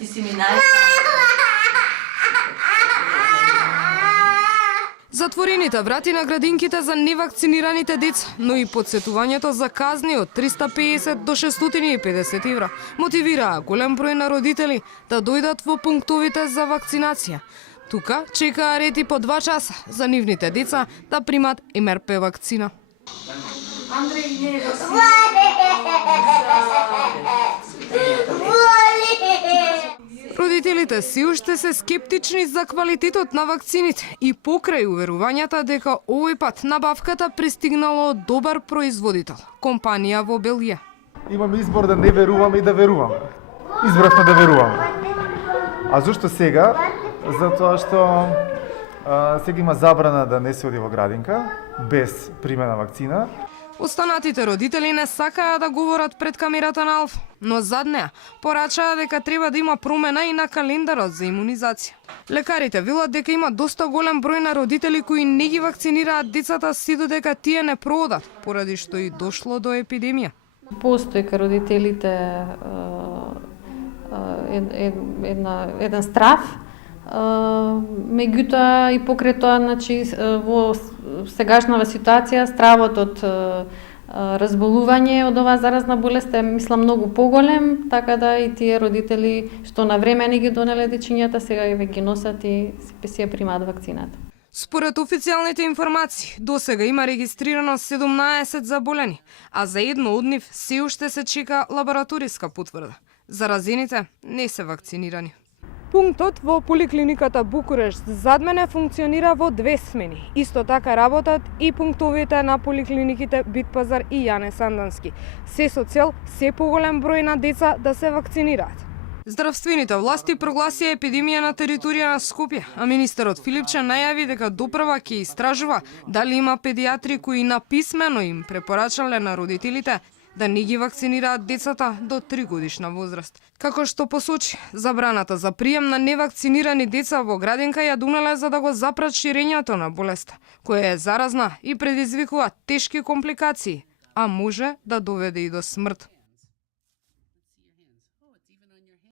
ти си ми нај... Затворените врати на градинките за невакцинираните деца, но и подсетувањето за казни од 350 до 650 евра мотивираа голем број на родители да дојдат во пунктовите за вакцинација. Тука чекаа реди по 2 часа за нивните деца да примат МРП вакцина. Андреј, не е Родителите си уште се скептични за квалитетот на вакцините и покрај уверувањата дека овој пат набавката пристигнало од добар производител, компанија во Белгија. Имаме избор да не веруваме и да веруваме. Избравме да веруваме. А зошто сега? Затоа што сега има забрана да не се оди во градинка без примена вакцина. Останатите родители не сакаа да говорат пред камерата на Алфа, но зад неа порачаа дека треба да има промена и на календарот за имунизација. Лекарите велат дека има доста голем број на родители кои не ги вакцинираат децата си додека тие не проодат, поради што и дошло до епидемија. Постои кај родителите еден страв, меѓутоа и покрај тоа, значи, во сегашнава ситуација стравот од разболување од оваа заразна болест е, мислам, многу поголем, така да и тие родители што на време не ги донеле дечињата, сега ги носат и си ја примаат вакцината. Според официјалните информации, досега има регистрирано 17 заболени, а за едно од нив се уште се чека лабораториска потврда. Заразените не се вакцинирани. Пунктот во поликлиниката Букурешт зад мене функционира во 2 смени. Исто така работат и пунктовите на поликлиниките Битпазар и Јане Сандански. Се со цел се поголем број на деца да се вакцинираат. Здравствените власти прогласија епидемија на територија на Скопје, а министерот Филипче најави дека допрва ќе истражува дали има педиатри кои написмено им препорачале на родителите да не ги вакцинираат децата до 3 годишна возраст. Како што посочи, забраната за прием на невакцинирани деца во градинка ја донеле за да го запрат ширењето на болеста, која е заразна и предизвикува тешки компликации, а може да доведе и до смрт.